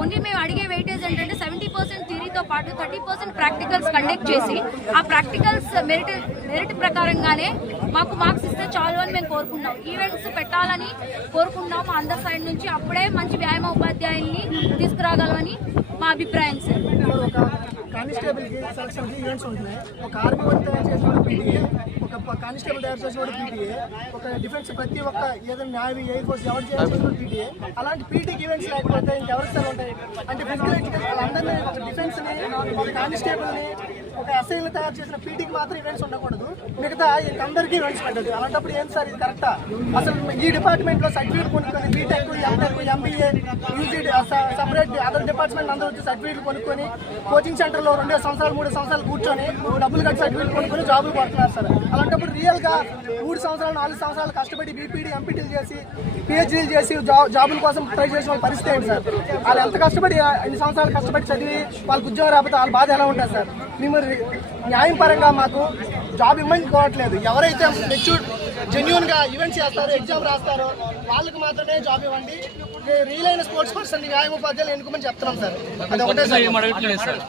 Only మేము అడిగే weightage ఏంటంటే 70% థియరీతో పాటు 30% ప్రాక్టికల్స్ కండక్ట్ చేసి ఆ ప్రాక్టికల్స్ మెరిట్ ప్రకారంగానే మాకు మార్క్స్ ఇస్తే చాలు అని మేము కోరుకున్నాం. ఈవెంట్స్ పెట్టాలని కోరుకున్నాం మా అందరి సైడ్ నుంచి. అప్పుడే మంచి వ్యాయామ ఉపాధ్యాయుల్ని తీసుకురాగలమని మా అభిప్రాయం సార్. కానిస్టేబుల్ కి సెలక్షన్ కి ఈవెంట్స్ ఉంటున్నాయి. ఒక ఆర్మీ వాడు తయారు చేసిన పీటీఏ, ఒక కానిస్టేబుల్ తయారు చేసిన పీటీఏ, ఒక డిఫెన్స్ ప్రతి ఒక్క ఏదైనా నేవీ ఎయిర్ ఫోర్స్ ఎవరు తయారు చేసిన పీటీఏ. అలాంటి పీటీకి ఈవెంట్స్ లేకపోతే ఇంకెవరికి సార్ ఉంటాయి అంటే ఫిజికల్ ఎడ్యుకేషన్ వాళ్ళందరినీ ఒక డిఫెన్స్ ని, ఒక కానిస్టేబుల్ ని, ఒక ఎస్ఐలు తయారు చేసిన పీటీకి మాత్రం ఈవెంట్స్ ఉండకూడదు, మిగతా ఇంకందరికీ ఈవెంట్స్ పెట్టదు. అలాంటప్పుడు ఏం సార్ ఇది కరెక్టా? అసలు ఈ డిపార్ట్మెంట్ లో సర్టిఫికేట్ కొనుక్కొని B Tech, M Tech, MBA, UG separate other department అందరూ వచ్చి సర్టిఫికేట్ కొనుక్కొని కోచింగ్ సెంటర్ లో 2 సంవత్సరాలు 3 సంవత్సరాలు కూర్చొని డబ్బులు కట్టి సర్టిఫికేట్ కొనుక్కొని జాబులు కొడుతున్నారు సార్. అలాంటప్పుడు రియల్ గా 3 సంవత్సరాలు 4 సంవత్సరాలు కష్టపడి బీపీడీ, ఎంపీటీలు చేసి, పిహెచ్డీలు చేసి జాబుల కోసం ట్రై చేసిన వాళ్ళ పరిస్థితి ఏంటి సార్? వాళ్ళు ఎంత కష్టపడి ఇన్ని సంవత్సరాలు కష్టపడి చదివి వాళ్ళకి ఉద్యోగం రాకపోతే వాళ్ళ బాధ ఎలా ఉంటుంది సార్? మేము న్యాయం పరంగా మాకు జాబ్ ఇవ్వమని కోవట్లేదు. ఎవరైతే మెచ్యూర్ జెన్యూన్ గా ఈవెంట్స్ చేస్తారో, ఎగ్జామ్ రాస్తారో వాళ్ళకి మాత్రమే జాబ్ ఇవ్వండి. రియల్ అయిన స్పోర్ట్స్ పర్సన్ వ్యాయామ ఉపాధ్యాయులు ఎన్నుకోమని చెప్తున్నాం సార్. అది ఒకటే సార్.